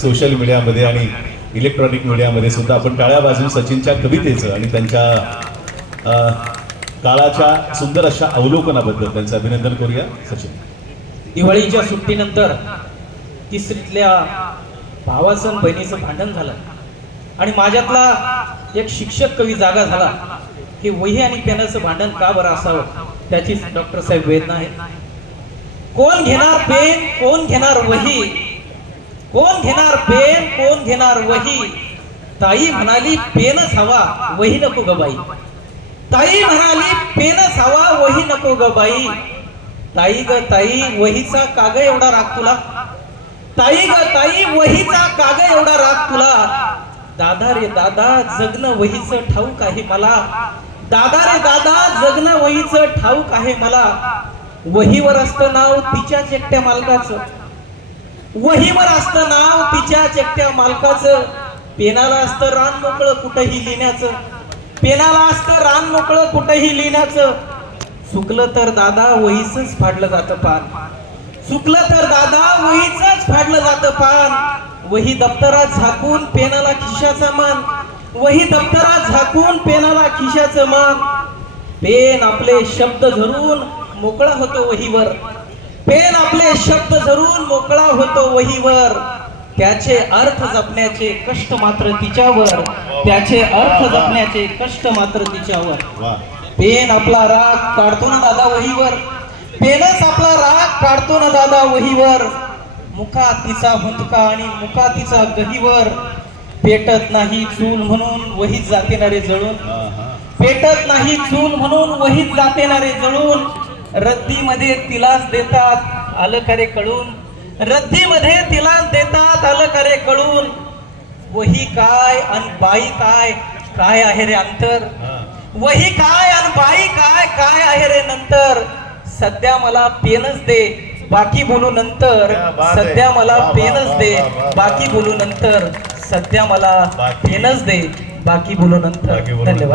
Social मीडियामध्ये आणि electronic मीडियामध्ये सुद्धा आपण टाळ्या बाजू सचिनच्या कवितेचं आणि त्यांच्या काळाच्या सुंदर अशा अवलोकनाबद्दल त्यांचं अभिनंदन करूया. सचिन. दिवाळीच्या सुट्टीनंतर तिसरीतल्या भावाचं आणि बहिणीचं भांडण झालं. आणि माझ्यातला एक शिक्षक कवी जागा झाला. की वही आणि पेनाचं भांडण का बरं असावं? त्याची डॉक्टर साहेब वेदना आहे कोण घेणार पेन कोण घेणार वही? कोण घेणार पेन कोण घेणार वही? ताई म्हणाली पेनच हवा वही नको ग बाई. ताई म्हणाली पेनच हवा वही नको ग बाई. ताई ग ताई वहीचा काग एवढा राग तुला. ताई ग ताई वहीचा काग एवढा राग तुला. दादा रे दादा जगणं वहीचं ठाऊक आहे मला. दादा रे दादा जगणं वहीचं ठाऊक आहे मला. वहीवर असतं नाव तिच्याच एकट्या मालकाचं. वहीवर असतं नाव तिच्या चेकट्या मालकाचं पेनाला असतं रान मोकळं कुठंही लिहिण्याचं. पेनाला असतं रान मोकळं कुठंही लिहिण्याचं. चुकलं तर दादा वहीच फाडलं जातं पान. चुकलं तर दादा वहीच फाडलं जातं पान. वही दप्तरात झाकून पेनाला खिशाचा मान. वही दप्तरात झाकून पेनाला खिशाचं मान. पेन आपले शब्द धरून मोकळा होतो वहीवर. पेन आपले शब्द धरून मोकळा होतो वहीवर. त्याचे अर्थ जपण्याचे कष्ट मात्र तिच्यावर. त्याचे अर्थ जपण्याचे कष्ट मात्र तिच्यावर. पेन आपला राग काढतो ना दादा वहीवर. पेनच आपला राग काढतो ना दादा वहीवर. मुखा तिचा हुंदका आणि मुखा तिचा गहीवर. पेटत नाही चूल म्हणून वहीत जाते ना रे जळून. पेटत नाही चूल म्हणून वहीत जाते ना रे जळून. रद्दीमध्ये तिलाच देतात आलं करे कळून. रद्दीमध्ये तिलाच देतात आलं करे कळून. वही काय आणि बाई काय? काय आहे रे अंतर. वही काय आणि बाई काय? काय आहे रे नंतर? सध्या मला पेनच दे बाकी बोलू नंतर. सध्या मला पेनच दे. बाकी बोलू नंतर. सध्या मला पेनच दे बाकी बोलू नंतर. धन्यवाद.